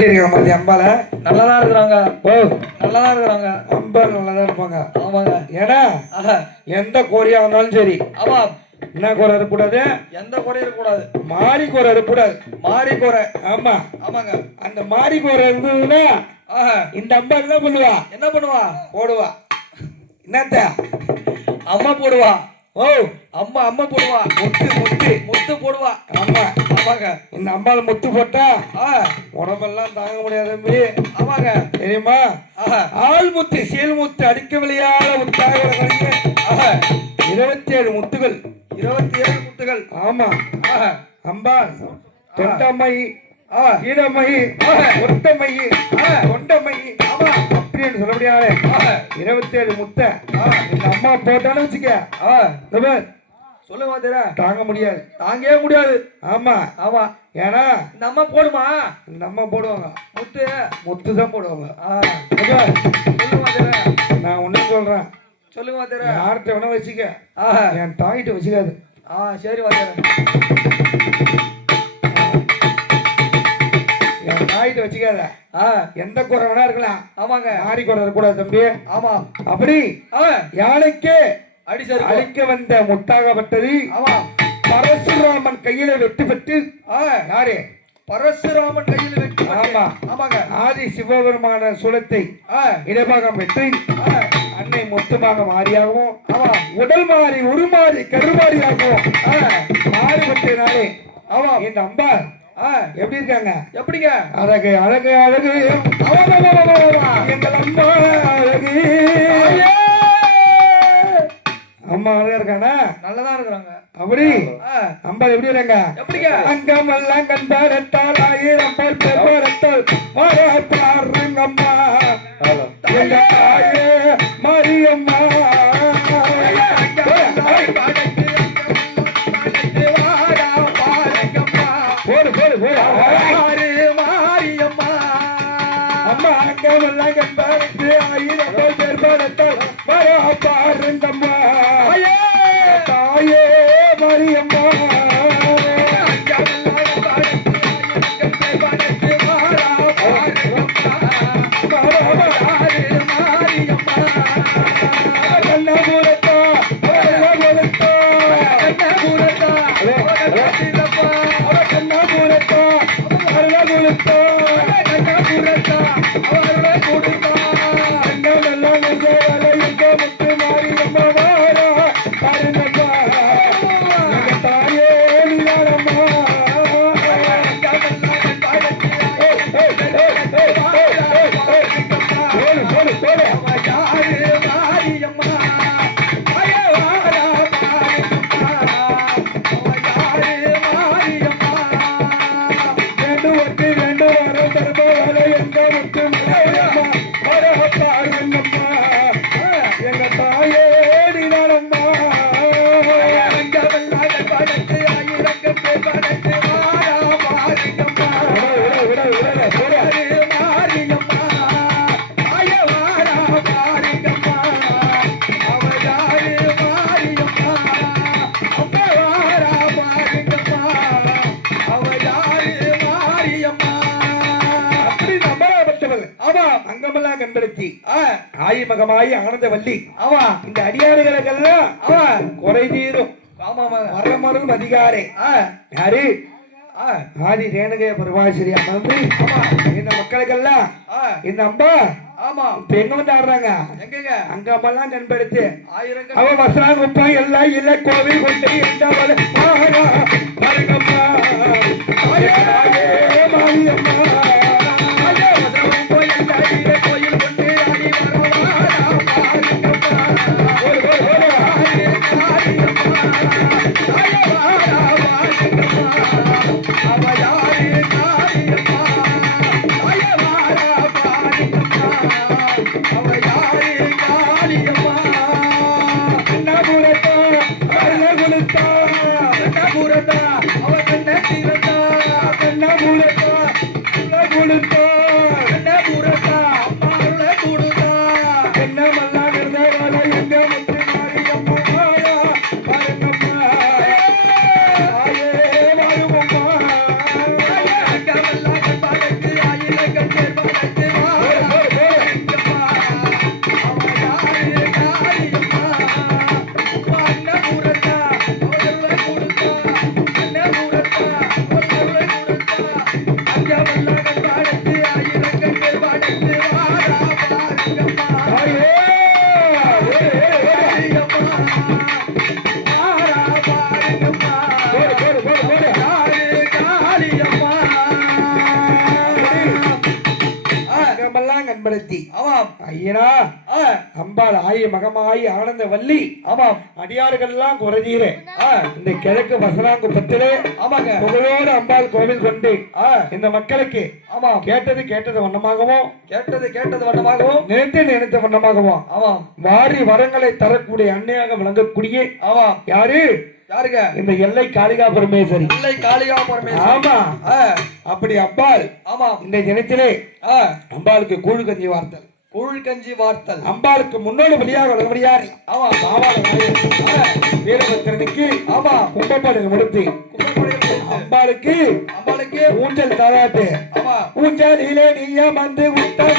எப்படி இருக்காங்க மதி அம்பால? நல்லாதான் இருக்கிறாங்க. ஓ நல்லாதான் இருக்கிறாங்க. அம்பாள் நல்லாதான் இருப்பாங்க. ஆமாங்க. ஏன்னா எந்த கோரியா வந்தாலும் சரி. ஆமா. என்ன குறை இருக்கக்கூடாது? எந்த குறையும் இருக்கக்கூடாது. மாறி குறை இருக்கக்கூடாது. மாறி குறை. ஆமா. ஆமாங்க. அந்த மாறி குறை இருந்ததுன்னா இந்த அம்மா என்ன பண்ணுவா? என்ன பண்ணுவா? போடுவா. என்னத்த? அம்மா போடுவா. ஓ அம்மா அம்மா போடுவா. முத்து முத்து முத்து போடுவா. ஆமா. ஆமாங்க. இந்த அம்பாள் முத்து போட்டா உடம்பெல்லாம் தாங்க முடியாது தம்பி. ஆமாங்க. தெரியுமா? ஆள் முத்து சீல் முத்து அடிக்க விளையாட முத்தாக 27 முத்துகள். 27 முத்துகள். ஆமா. அம்பாள் தொண்டமை ஈழமை ஒட்டமை தொண்டமை அப்படின்னு சொல்ல முடியாது. 27 முத்தை இந்த அம்மா போட்டான்னு வச்சுக்க சொல்லுங்க தெரியல தாங்க முடியாது. தாங்கவே முடியாது. ஆமா ஆமா. ஏன்னா இந்த அம்மா போடுமா? இந்த அம்மா போடுவாங்க. முத்து முத்து தான் போடுவாங்க. சொல்லுங்க தெரியல நான் ஒண்ணு சொல்றேன். சொல்லுங்க தெரியல யார்கிட்ட வேணா வச்சுக்க. என் தாயிட்ட வச்சுக்காது. சரி வாத்தியார. என் தாயிட்ட வச்சுக்காத. எந்த குறை வேணா இருக்கலாம். ஆமாங்க. மாறி குறை இருக்கக்கூடாது தம்பி. ஆமா. அப்படி யானைக்கு அடிசரி அழிக்க வந்த முத்தாகப்பட்டது. ஆமா. பரசுராமன் கையில வெட்டு பெற்று யாரு? பரசுராமன் கையில் வெட்டு. ஆமா. ஆமாங்க. ஆதி சிவபெருமான சுலத்தை இடபாகம் பெற்று அன்னை முத்துமாக மாறியாகவும் உடல் மாறி உருமாறி கருமாறியாகவும் மாறுபட்டனாலே இந்த அம்பா எப்படி இருக்காங்க? எப்படிங்க? அழகு அழகு அழகு எங்கள் அம்மா அழகு. அம்மா அழகா இருக்கானா? நல்லதான் இருக்கிறாங்க. அப்படி அம்பா எப்படி இருக்காங்க? எப்படிங்க? அங்கமெல்லாம் கண்பாரத்தால் 1000 பேர் பெருமாரத்தால் பாருங்கம்மா தாயே மாரியம்மா. போடு போடு போடு மாரியம்மா. அம்மா அங்கமெல்லாம் கண்பாரத்து 1000 பேர் பெருமாரத்தால் பாருங்கம்மா தாயே மாரியம்மா. ஆயிமகமாயி ஆனந்தவல்லி. இந்த அடியாறுகளுக்கெல்லாம் குறை தீரும். வரமரும் அதிகாரி யாரு? ஆதி ரேணுகை பரமாசிரி அமர்ந்து இந்த மக்களுக்கெல்லாம் இந்த அம்பா இப்ப எங்க வந்து ஆடுறாங்க? அங்க அம்மெல்லாம் கண்படுத்து அவ வசனம் குப்பம் எல்லாம் இல்ல கோவில் கொண்டு மாரியம்மா கண்படுத்தி ஆமாம் ஐயனா ஆ அம்பாள் ஆயி மகமாயி ஆனந்த வள்ளி ஆமாம் அடியார்கள் எல்லாம் குறைதீர இந்த கிழக்கு வசனாங்குப்பத்திலே ஆமாங்க புகழோடு அம்பாள் கோவில் கொண்டு ஆ இந்த மக்களுக்கு ஆமாம் கேட்டது வண்ணமாகவும் கேட்டது வண்ணமாகவும் நினைத்த வண்ணமாகவும் ஆமாம் வாரி வரங்களை தரக்கூடிய அன்னையாக விளங்கக்கூடிய ஆமாம் யாரு யாருங்க இந்த எல்லை காளிகா பரமேஸ்வரி இல்லை காளிகா பரமேஸ்வரி ஆமா ஆ அப்படி அம்பாள் ஆமாம் இந்த தினத்திலே ஆ அம்பாளுக்கு கூழ் கஞ்சி வார்த்தல் கூழ் கஞ்சி வார்த்தல் அம்பாளுக்கு முன்னோடு வழியாக வழியாரி ஆமா பாவாட வீரபத்திரனுக்கு ஆமா கும்பப்பாடு முடித்து அம்பாளுக்கு அம்பாளுக்கு ஊஞ்சல் தாராட்டு ஆமா ஊஞ்சலிலே நீய வந்து விட்ட